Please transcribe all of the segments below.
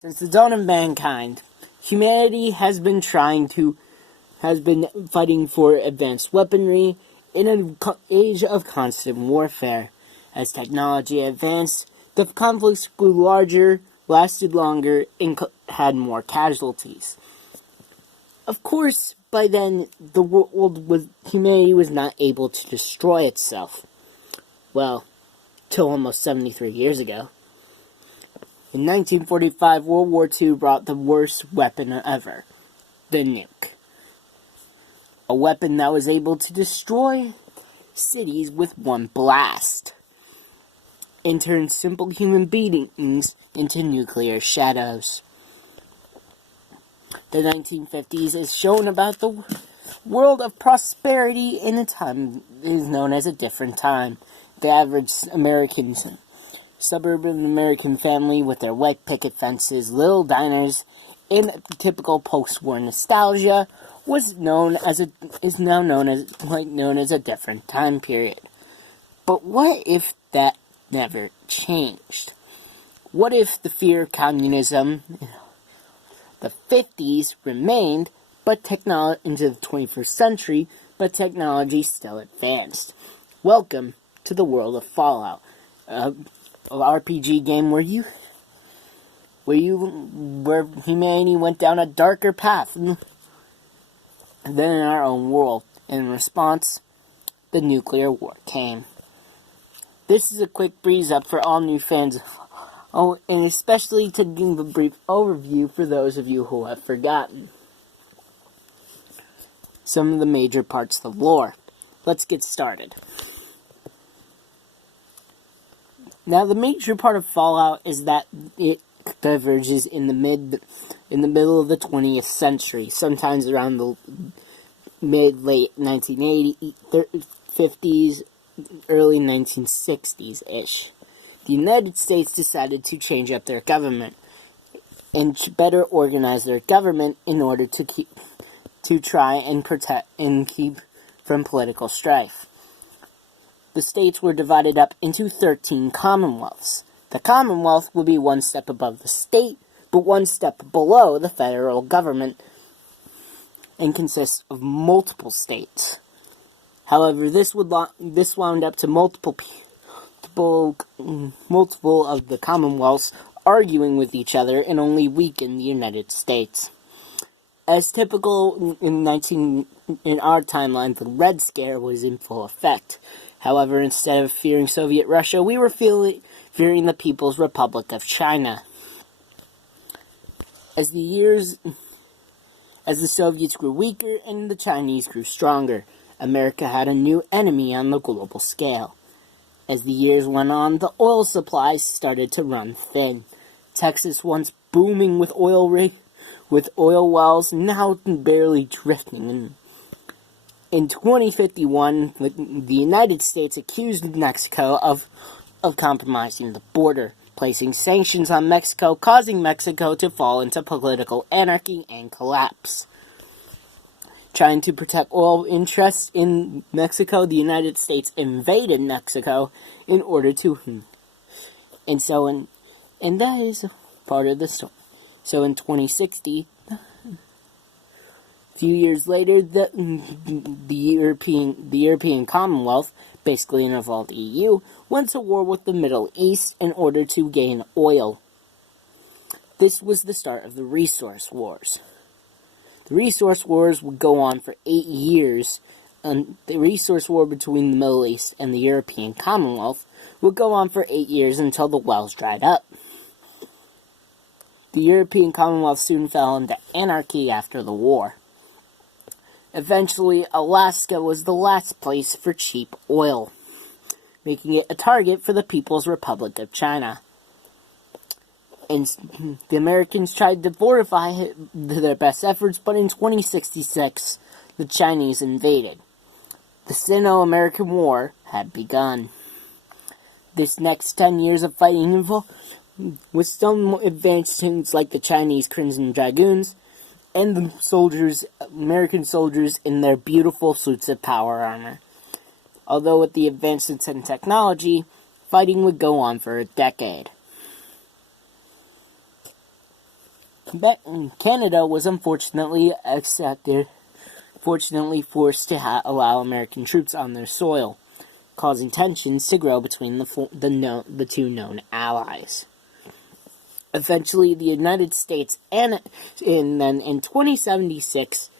Since the dawn of mankind, humanity has been fighting for advanced weaponry in an age of constant warfare. As technology advanced, the conflicts grew larger, lasted longer, and had more casualties. Of course, by then, humanity was not able to destroy itself. Well, till almost 73 years ago. In 1945, World War II brought the worst weapon ever, the nuke. A weapon that was able to destroy cities with one blast, and turn simple human beings into nuclear shadows. The 1950s is shown about the world of prosperity in a time that is known as a different time. The average suburban American family with their white picket fences, little diners, and typical post-war nostalgia is now known as a different time period. But what if that never changed? What if the fear of communism, the 50s, remained, but technology into the 21st century, but technology still advanced? Welcome to the world of Fallout. An RPG game where humanity went down a darker path than in our own world. In response, the nuclear war came. This is a quick breeze up for all new fans, and especially to give a brief overview for those of you who have forgotten some of the major parts of the lore. Let's get started. Now, the major part of Fallout is that it diverges in the middle of the 20th century, sometimes around the late 1980s, 50s, early 1960s-ish. The United States decided to change up their government and better organize their government in order to try and protect and keep from political strife. The states were divided up into 13 commonwealths. The commonwealth will be one step above the state, but one step below the federal government, and consists of multiple states. However, this wound up to multiple of the commonwealths arguing with each other and only weakened the United States. As typical in our timeline, the Red Scare was in full effect. However, instead of fearing Soviet Russia, we were fearing the People's Republic of China. As the Soviets grew weaker and the Chinese grew stronger, America had a new enemy on the global scale. As the years went on, the oil supplies started to run thin. Texas, once booming with oil wells, now barely drifting. In 2051, the United States accused Mexico of compromising the border, placing sanctions on Mexico, causing Mexico to fall into political anarchy and collapse. Trying to protect oil interests in Mexico, the United States invaded Mexico in order to... And that is part of the story. So in 2060... A few years later, the European Commonwealth, basically an evolved EU, went to war with the Middle East in order to gain oil. This was the start of the Resource Wars. The Resource Wars would go on for 8 years, and the Resource War between the Middle East and the European Commonwealth would go on for 8 years until the wells dried up. The European Commonwealth soon fell into anarchy after the war. Eventually, Alaska was the last place for cheap oil, making it a target for the People's Republic of China. And the Americans tried to fortify their best efforts, but in 2066, the Chinese invaded. The Sino-American War had begun. This next 10 years of fighting involved with some advancements like the Chinese Crimson Dragoons, and the American soldiers in their beautiful suits of power armor. Although with the advancements in technology, fighting would go on for a decade. But Canada was unfortunately forced to allow American troops on their soil, causing tensions to grow between the two known allies. Eventually, the United States then in 2076,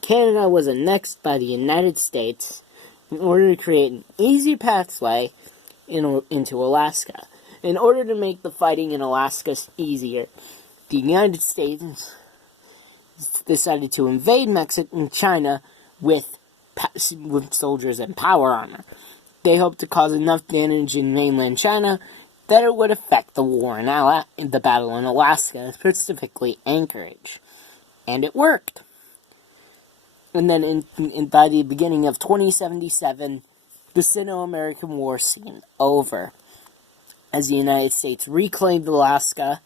Canada was annexed by the United States in order to create an easy pathway into Alaska. In order to make the fighting in Alaska easier, the United States decided to invade Mexico and China with soldiers and power armor. They hoped to cause enough damage in mainland China that it would affect the war in the battle in Alaska, specifically Anchorage. And it worked. And then by the beginning of 2077, the Sino-American War seemed over, as the United States reclaimed Alaska,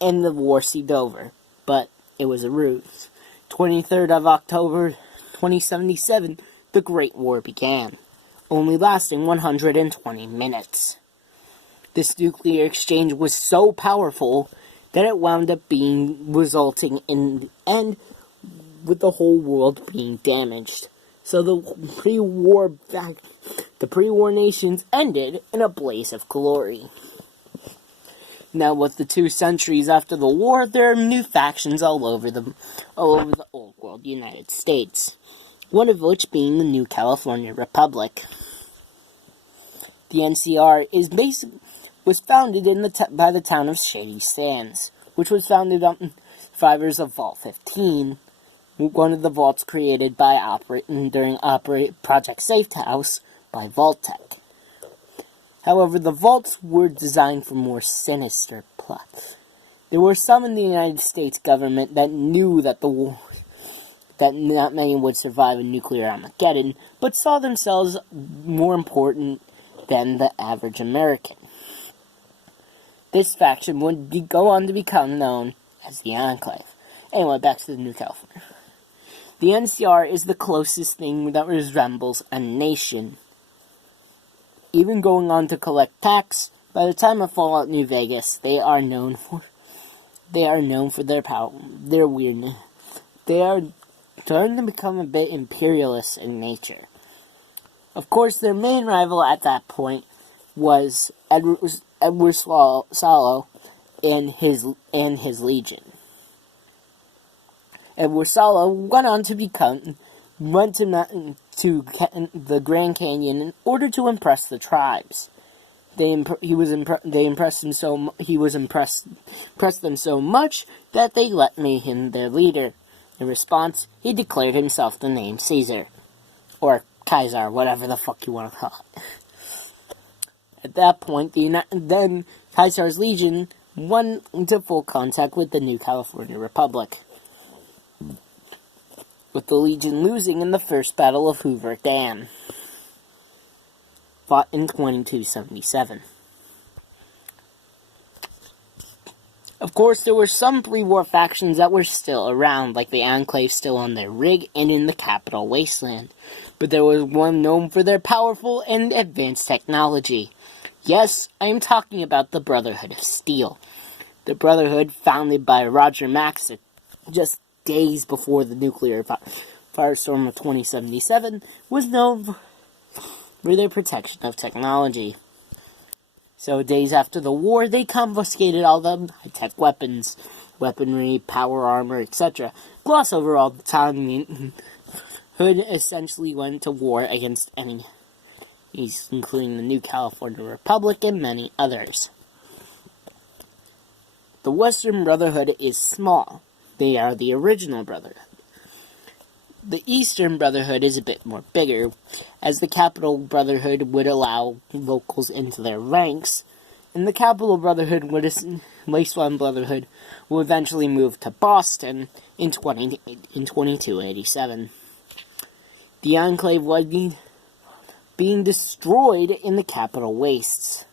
and the war seemed over. But it was a ruse. 23rd of October 2077, the Great War began, only lasting 120 minutes. This nuclear exchange was so powerful that it wound up resulting in the end with the whole world being damaged. So the pre-war nations ended in a blaze of glory. Now, with the 2 centuries after the war, there are new factions all over the old world United States, one of which being the new California Republic. The NCR was founded by the town of Shady Sands, which was founded on survivors of Vault 15, one of the vaults created during Project Safe House by Vault-Tec. However, the vaults were designed for more sinister plots. There were some in the United States government that knew that not many would survive a nuclear Armageddon, but saw themselves more important than the average American. This faction would go on to become known as the Enclave. Anyway, back to the New California. The NCR is the closest thing that resembles a nation. Even going on to collect tax, by the time of Fallout New Vegas, they are known for their power, their weirdness. They are starting to become a bit imperialist in nature. Of course, their main rival at that point was Edward Salo and his legion. Edward Salo went on to the Grand Canyon in order to impress the tribes. They impressed them so much that they made him their leader. In response, he declared himself the name Caesar, or Kaiser, whatever the fuck you want to call it. At that point, then Kaiser's legion went into full contact with the new California Republic, with the legion losing in the First Battle of Hoover Dam, fought in 2277. Of course, there were some pre-war factions that were still around, like the Enclave still on their rig and in the capital wasteland. But there was one known for their powerful and advanced technology. Yes, I am talking about the Brotherhood of Steel. The Brotherhood, founded by Roger Max just days before the nuclear firestorm of 2077, was known for their protection of technology. So days after the war, they confiscated all the high-tech weaponry, power armor, etc. Gloss over all the time. The Hood essentially went to war against enemies, including the new California Republic and many others. The Western Brotherhood is small. They are the original Brotherhood. The Eastern Brotherhood is a bit more bigger, as the Capital Brotherhood would allow locals into their ranks, and the Capital Brotherhood Wasteland Brotherhood will eventually move to Boston in 2287. The Enclave was being destroyed in the Capital Wastes.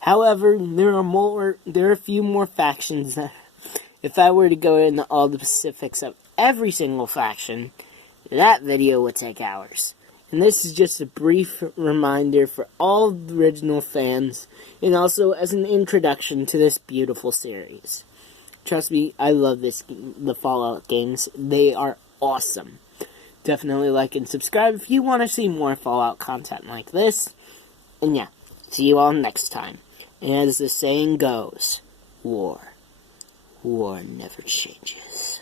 However, there are a few more factions that, if I were to go into all the specifics of every single faction, that video would take hours. And this is just a brief reminder for all the original fans, and also as an introduction to this beautiful series. Trust me, I love the Fallout games. They are awesome. Definitely like and subscribe if you want to see more Fallout content like this. And yeah, see you all next time. And as the saying goes, war never changes.